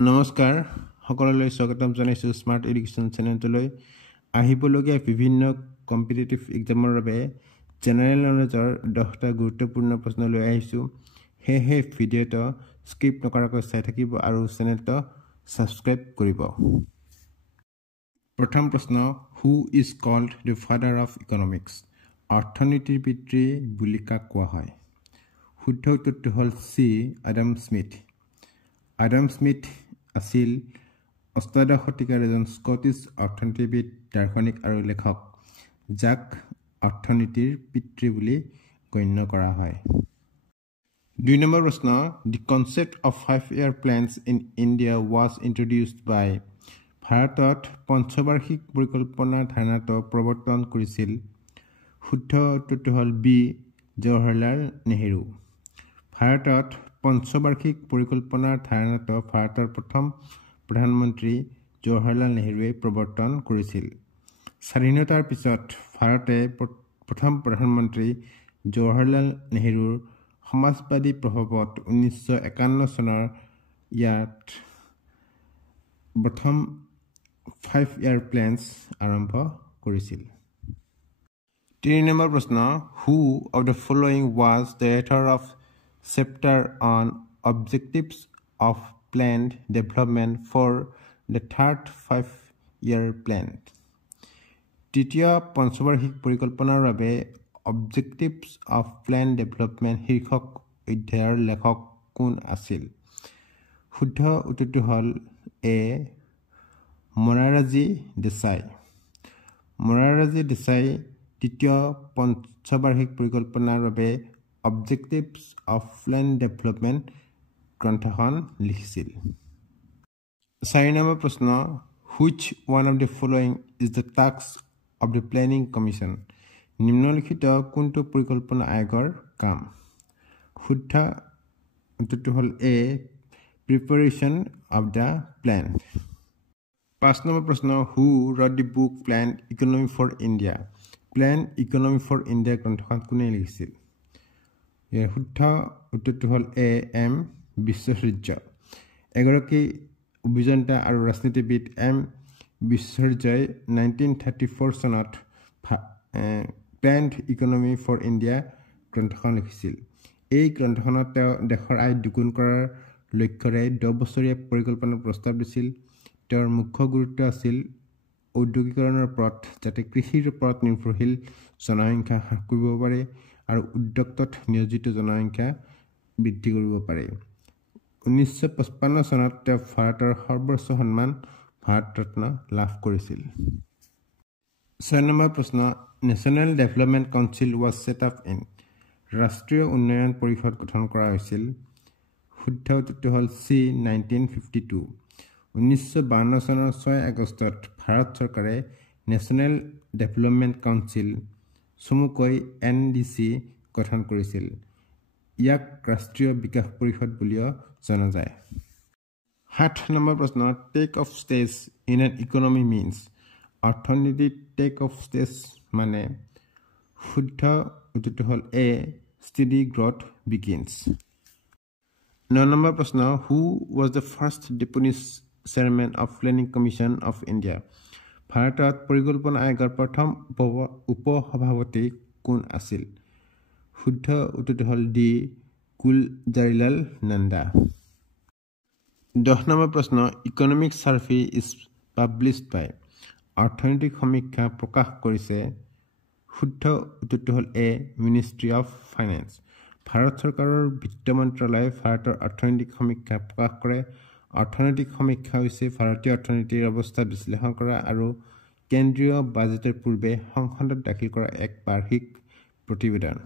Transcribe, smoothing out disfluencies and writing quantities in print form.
নমস্কাৰ সকলোলৈ স্বাগতম জনাইছো স্মাৰ্ট এডুকেশ্যন চেনেলটোলৈ আহিবলগীয়া বিভিন্ন কম্পিটিটিভ এক্সামৰ বাবে জেনাৰেল নলেজৰ 10টা গুৰুত্বপূৰ্ণ প্ৰশ্ন লৈ আহিছো হে ভিডিঅটো স্কিপ নকৰাকৈ চাই থাকিব আৰু চেনেলটো সাবস্ক্ৰাইব কৰিব প্ৰথম প্ৰশ্ন who is called the father of economics অৰ্থনীতিৰ পিতৃ বুলি কাক কোৱা হয় শুদ্ধ উত্তৰটো হ'ল C Adam Smith Adam Smith আছিল অষ্টাদশ শতিকাৰ এজন স্কটিছ অৰ্থনীতিবিদ দাৰ্শনিক আৰু লেখক যাক অৰ্থনীতিৰ পিতৃ বুলি গণ্য কৰা হয় 2 নম্বৰ প্ৰশ্ন দি concept of 5-year plans in India was introduced by ভাৰতত পঞ্চবাৰ্ষিক পৰিকল্পনাৰ ধাৰণাটো প্ৰৱৰ্তন কৰিছিল শুদ্ধ উত্তৰটো হ'ল বি জৱাহৰলাল নেহৰু ভাৰতত পঞ্চবাৰ্ষিক পৰিকল্পনাৰ ধাৰণাটো ভাৰতৰ প্ৰথম প্ৰধানমন্ত্ৰী জৱাহৰলাল নেহৰুৱে প্ৰৱৰ্তন কৰিছিল স্বাধীনতাৰ পিছত ভাৰতে প্ৰথম প্ৰধানমন্ত্ৰী জৱাহৰলাল নেহৰুৰ সমাজবাদী প্ৰভাৱত 1951 চনৰ ইয়াত প্ৰথম 5-year plans আৰম্ভ কৰিছিল 3 নম্বৰ প্ৰশ্ন হু of the following was the author of chapter on objectives of planned development for the third 5-year plan তৃতীয় পঞ্চবাৰ্ষিক পৰিকল্পনাৰ বাবে objectives of planned development শীৰ্ষক অধ্যায়ৰ লেখক কোন আছিল শুদ্ধ উত্তৰটো হ'ল এ মোৰাৰজী দেশাই তৃতীয় পঞ্চবাৰ্ষিক পৰিকল্পনাৰ বাবে Objectives of Planned Development গ্ৰন্থখন লিখিছিল 4 নম্বৰ প্ৰশ্ন Which one of the following is the task of the Planning Commission নিম্নলিখিত কোনটো পৰিকল্পনা আয়োগৰ কাম শুদ্ধ উত্তৰটো হ'ল এ Preparation of the Plan 5 number প্ৰশ্ন Who wrote the book Planned Economy for India Planned Economy for India গ্ৰন্থখন কোনে লিখিছিল শুদ্ধ উত্তৰটো হ'ল এ এম বিশ্বসূৰ্য এগৰাকী অভিযন্তা আৰু ৰাজনীতিবিদ এম বিশ্বসূৰ্যই 1934 চনত Planned Economy for India গ্ৰন্থখন লিখিছিল এই গ্ৰন্থখনত তেওঁ দেশৰ আয় দুগুণ কৰাৰ লক্ষ্যৰে 10 বছৰীয়া পৰিকল্পনা প্ৰস্তাৱ দিছিল তেওঁৰ মুখ্য গুৰুত্ব আছিল ঔদ্যোগিকৰণৰ ওপৰত যাতে কৃষিৰ ওপৰত নিৰ্ভৰশীল জনসংখ্যা হ্ৰাস কৰিব পাৰে আৰু উদ্যোগত নিয়োজিত জনসংখ্যা বৃদ্ধি কৰিব পাৰে 1955 চনত তেওঁ ভাৰতৰ সৰ্বোচ্চ সন্মান ভাৰত ৰত্ন লাভ কৰিছিল 6 নম্বৰ প্ৰশ্ন national development council was set up in ৰাষ্ট্ৰীয় উন্নয়ন পৰিষদ গঠন কৰা হৈছিল শুদ্ধ উত্তৰটো হ'ল চি 1952 1952 চনৰ 6 আগষ্টত ভাৰত চৰকাৰে নেশ্যনেল ডেভেলপমেণ্ট কাউন্সিল চমুকৈ এনডিসি গঠন কৰিছিল ইয়াক ৰাষ্ট্ৰীয় বিকাশ পৰিষদ বুলিও জনা যায় 7 নম্বৰ প্ৰশ্ন take off stage in an economy means অৰ্থনীতিত টেক অফ ষ্টেজ মানে শুদ্ধ উত্তৰটো হ'ল এ ষ্টেডি গ্ৰথ বিগিনছ 9 নম্বৰ প্ৰশ্ন হু was the first deputy chairman of Planning Commission of India ভাৰতত পৰিকল্পনা আয়োগৰ প্ৰথম উপসভাপতি কোন আছিল শুদ্ধ উত্তৰটো হ'ল ডি গুলজাৰিলাল নন্দা 10 নম্বৰ প্ৰশ্ন ইকনমিক সাৰ্ভে ইজ পাবলিশড বাই অৰ্থনৈতিক সমীক্ষা প্ৰকাশ কৰিছে শুদ্ধ উত্তৰটো হ'ল এ মিনিষ্ট্ৰি অফ ফাইনেন্স ভাৰত চৰকাৰৰ বিত্ত মন্ত্ৰালয়ে ভাৰতৰ অৰ্থনৈতিক সমীক্ষা প্ৰকাশ কৰে অৰ্থনৈতিক সমীক্ষা হৈছে ভাৰতীয় অৰ্থনীতিৰ অৱস্থা বিশ্লেষণ কৰা আৰু কেন্দ্ৰীয় বাজেটৰ পূৰ্বে সংসদত দাখিল কৰা এক বাৰ্ষিক প্ৰতিবেদন